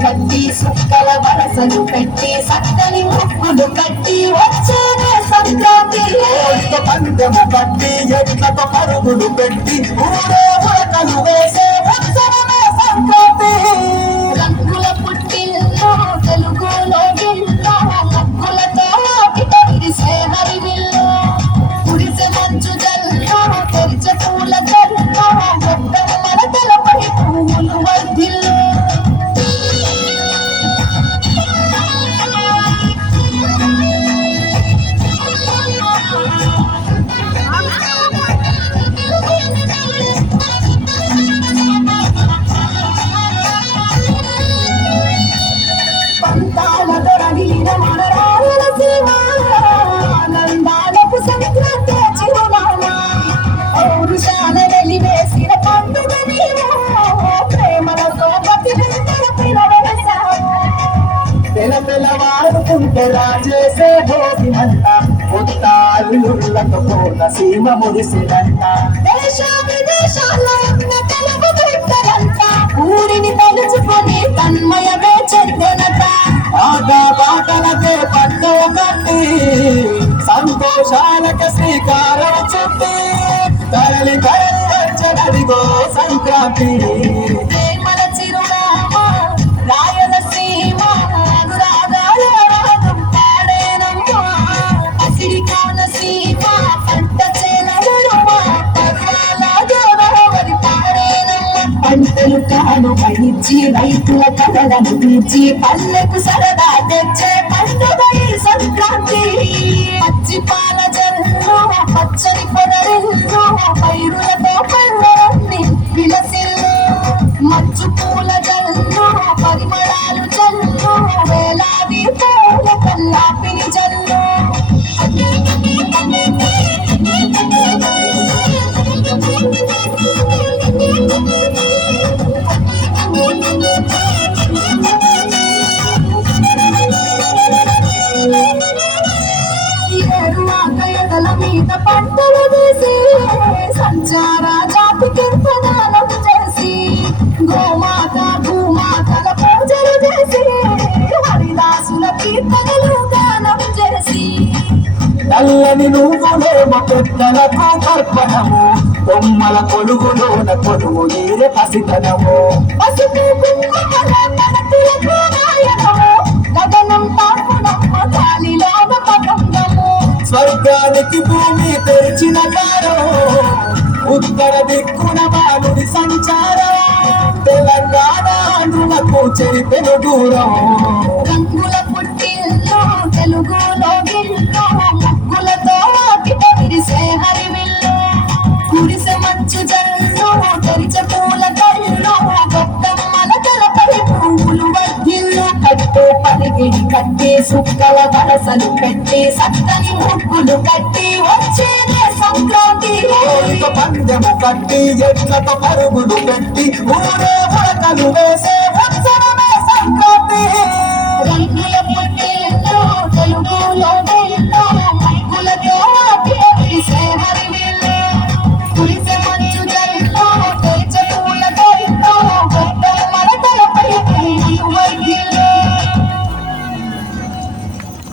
కట్టి సుక్కల వరసలు పెట్టి సక్కని ముక్కులు కట్టి వచ్చేనే సంక్రాంతి పందెము కట్టి ఎట్లతో పరుగులు పెట్టి ఊరే ఉరకలు వేసే ఉత్సవమే సంక్రాంతి రంగుల పుట్టిల్లో తెలుగులో గిల్లో ముగ్గులతో విరిసే హరివిల్లు కురిసే మంచు జల్లో తెరిచే పూల జల్లో గొప్ప మరతలపై పువ్వులు వర్ధిల్లు రాజేసే భోగి మంట ఉత్తాలుళ్ళతో పూర్ణ సీమ మురిసినంట దేశ విదేశాల్లో తెలుగు బిడ్డలంట ఊరిని తలుచుకొని తన్మయమే చెందనట ఆట పాటలకే పట్టవ కట్టి సంతోషాలకు శ్రీకారం చుట్టి తరలి తరలి వచ్చనడిగో సంక్రాంతి మన చిరునామా రాయలసీమ పంటలు కాను పడిచి రైతుల కథలను తీర్చి పల్లెకు సరదా తెచ్చే పండుగ సంక్రాంతి పచ్చి పాల జల్లు పచ్చని పొదరిల్లు పైరులతో పళ్ళన్ని విలసిల్లు మంచు పూల జల్లు పరిమళాలు జల్లు వేలాది పూల కల్లాపిని జల్లు మీద పంటలు తీసి సంచార జాతికి ప్రదానం చేసి గోమాత భూమాతల పూజలు చేసి హరిదాసుల కీర్తనలు గానం చేసి నల్లని నువ్వులేమ పెద్దలకు తర్పణము బొమ్మల కొలుగులోన కొలువు నీరే పసితనము పసుపు కుంకుమల పడతులకు నాయనము గగనం తాకునమ్మ గాలిలోన పతంగము స్వర్గానికి భూమి తెరిచిన కారం ఉత్తర దిక్కున బాలుడి సంచారం తెలంగాణ ఆంధ్రులకు చెరిపెను దూరం రంగుల పుట్టిల్లో తెలుగులో గిల్లో ముగ్గులతో విరిసే హరివిల్లు కురిసే మంచు జల్లో తెరిచే పూల కళ్ళు గొప్పమ్మల తలపై పువ్వులు వర్ధిల్లు కట్టు పరిగిడి కట్టి సుక్కల వరసలు పెట్టి సక్కని ముగ్గులు కట్టి వచ్చేనే సంక్రాంతి పందెము కట్టి ఎట్లతో పరుగులు పెట్టి ఊరే ఉరకలు